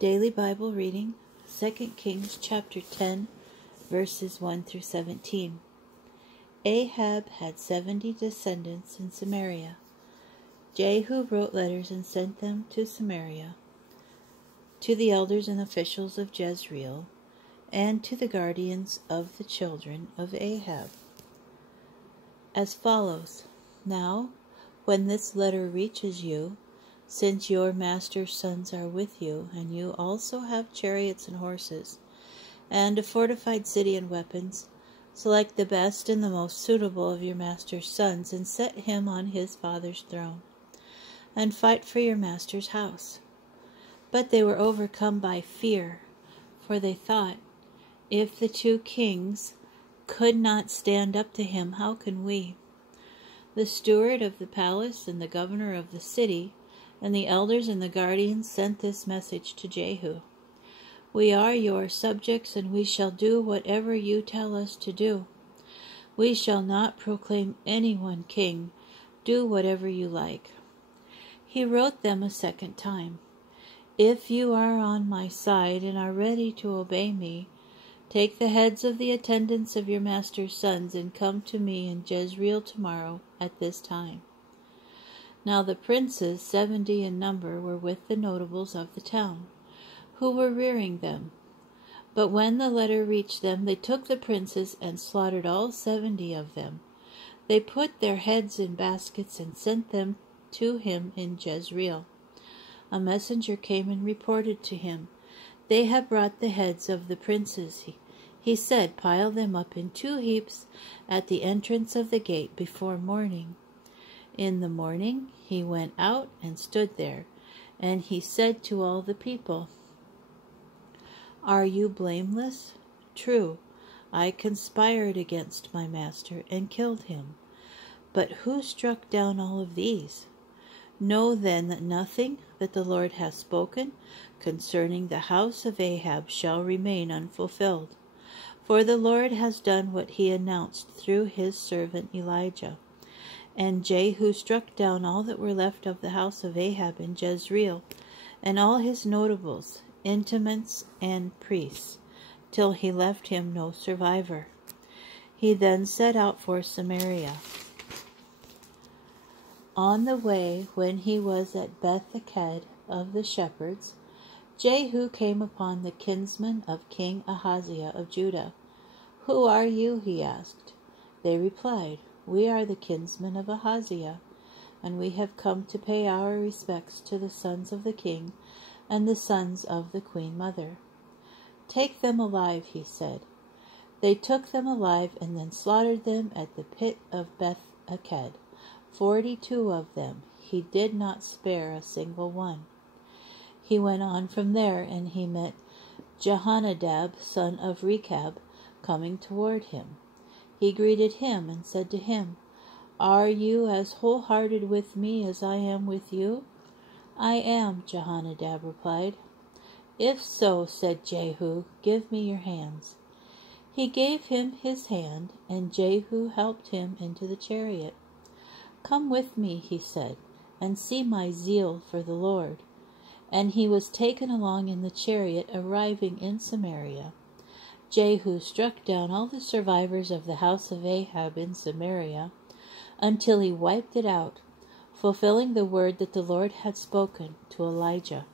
Daily Bible reading, 2 Kings chapter 10, verses 1 through 17. Ahab had 70 descendants in Samaria. Jehu wrote letters and sent them to Samaria, to the elders and officials of Jezreel, and to the guardians of the children of Ahab, as follows: Now, when this letter reaches you, since your master's sons are with you, and you also have chariots and horses, and a fortified city and weapons, select the best and the most suitable of your master's sons, and set him on his father's throne, and fight for your master's house. But they were overcome by fear, for they thought, if the two kings could not stand up to him, how can we? The steward of the palace and the governor of the city and the elders and the guardians sent this message to Jehu: We are your subjects, and we shall do whatever you tell us to do. We shall not proclaim anyone king. Do whatever you like. He wrote them a second time: If you are on my side and are ready to obey me, take the heads of the attendants of your master's sons and come to me in Jezreel tomorrow at this time. Now the princes, 70 in number, were with the notables of the town, who were rearing them. But when the letter reached them, they took the princes and slaughtered all 70 of them. They put their heads in baskets and sent them to him in Jezreel. A messenger came and reported to him, They have brought the heads of the princes. He said, Pile them up in 2 heaps at the entrance of the gate before morning. In the morning he went out and stood there, and he said to all the people, Are you blameless? True, I conspired against my master and killed him. But who struck down all of these? Know then that nothing that the Lord has spoken concerning the house of Ahab shall remain unfulfilled. For the Lord has done what he announced through his servant Elijah. And Jehu struck down all that were left of the house of Ahab in Jezreel, and all his notables, intimates, and priests, till he left him no survivor. He then set out for Samaria. On the way, when he was at Beth-eked of the shepherds, Jehu came upon the kinsmen of King Ahaziah of Judah. Who are you? He asked. They replied, We are the kinsmen of Ahaziah, and we have come to pay our respects to the sons of the king and the sons of the queen mother. Take them alive, he said. They took them alive and then slaughtered them at the pit of Beth-eked, 42 of them. He did not spare a single one. He went on from there, and he met Jehonadab, son of Rechab, coming toward him. He greeted him and said to him, Are you as wholehearted with me as I am with you? I am, Jehonadab replied. If so, said Jehu, give me your hands. He gave him his hand, and Jehu helped him into the chariot. Come with me, he said, and see my zeal for the Lord. And he was taken along in the chariot, arriving in Samaria. Jehu struck down all the survivors of the house of Ahab in Samaria, until he wiped it out, fulfilling the word that the Lord had spoken to Elijah.